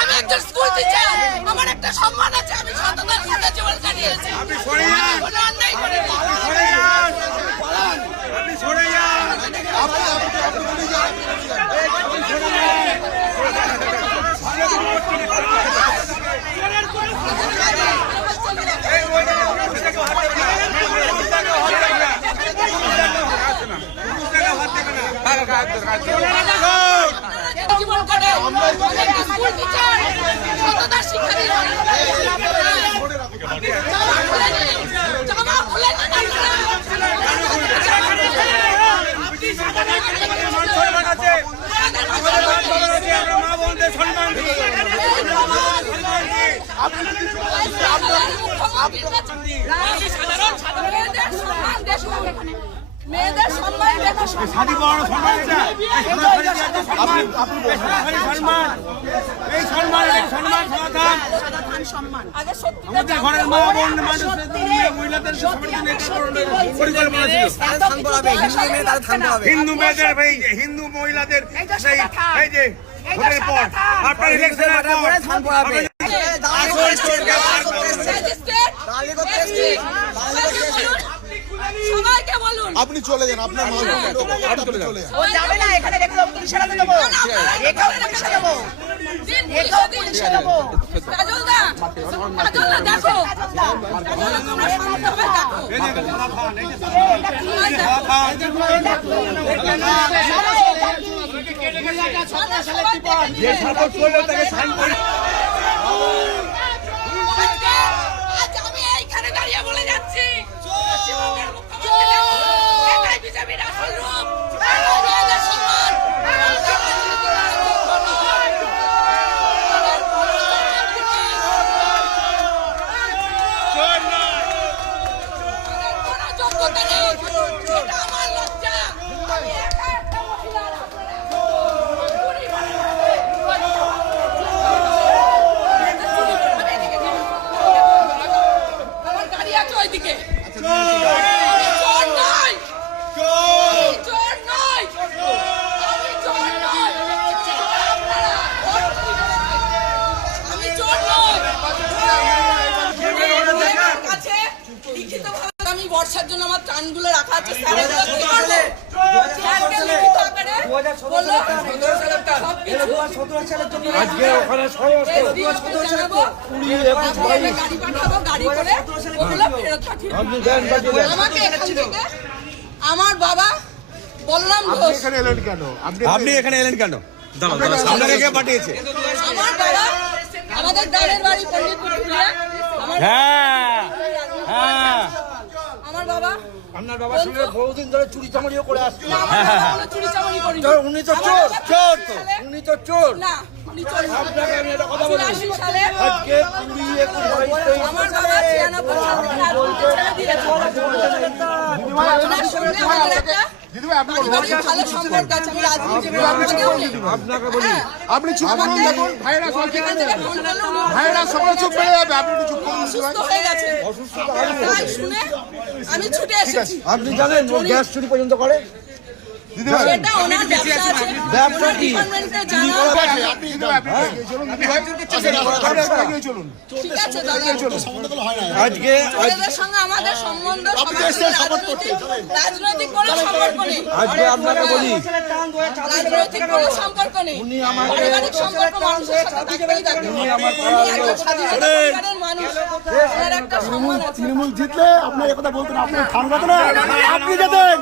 আমি একজন school teacher, আমার একটা সম্মান আছে, আমি সততার সাথে জীবন কাটিয়েছি। জীবন কাটে স্কুল টিচার, সততার শিক্ষা দিয়ে মেয়েদের সম্মান হিন্দু মেয়েদের হিন্দু মহিলাদের ভোটের পর আপনার ইলেকশনের সবাইকে বলুন আপনি চলে যান, আপনার মা চলে যান। ও যাবে না, এখানে রেখে দেবো, পুলিশে রেখে দেবো, এটাও পুলিশে দেবো, এটাও পুলিশে দেবো। কাজলদা দেখো, তোমরা শান্তভাবে আজ আমি এইখানে দাঁড়িয়ে বলে যাচ্ছি বিজেপির আসল রূপ সম্মান। যোগ্যতা নেই, এটা আমার লজ্জা। আমি একা একটা মহিলা, আমার গাড়ি আছে ওইদিকে। আমি বর্ষার জন্য আমার কানগুলো রাখা আছে, গাড়ি পাঠাবো, গাড়ি করে ওগুলো ফেরত পাঠিয়ে আমাকে এখান থেকে। আমার বাবা বললাম ঘোষ। আপনি এখানে এলেন কেন? আপনাকে কে পাঠিয়েছে? আমার বাবা, আমাদের দাঁড়ের বাড়ি পণ্ডিতপুর। আমার বাবা, আপনার বাবার সঙ্গে বহুদিন ধরে চুরি চামারিও করে আসছে। চুরি চামারি করি, উনি তো চোর, চোর তো, উনি তো চোর। না উনি চোর। আপনাকে আমি একটা কথা বলি, 84 সালে আজকে 20, 21, 22 আমার বাবা 96 সালে রাজনীতি ছেড়ে দিয়েছে। আপনার সঙ্গে আমাদের একটা পারিবারিক ভালো সম্পর্ক আছে, আমি রাজনীতি আপনাকে বলি, আপনি চুপ করুন, দেখুন ভাইরা সকলে চুপ করে যাবে, আপনি চুপ করুন। অসুস্থ হয়ে গেছে, তাই শুনে আমি ছুটে এসেছি। আপনি জানেন ও গ্যাস চুরি পর্যন্ত করে? সেটা ওনার ব্যবসা আছে, ব্যবসা কি? ডিপার্টমেন্টে জানা। চলুন, ঠিক আছে দাদা, আজকে ওদের সঙ্গে আমাদের সম্বন্ধ রাজনৈতিক কোনো সম্পর্ক নেই। আজকে আপনাকে বলি, রাজনৈতিক কোনো সম্পর্ক নেই, পারিবারিক সম্পর্ক মানুষের সাথে থাকতেই থাকে। উনি একজন স্বাধীনতা পরিবারের মানুষ, ওনার একটা সম্মান আছে। তৃণমূল জিতলে আপনার কথা বলতেন, আপনার ঠান্ডা তো না, আপনি যেতেন।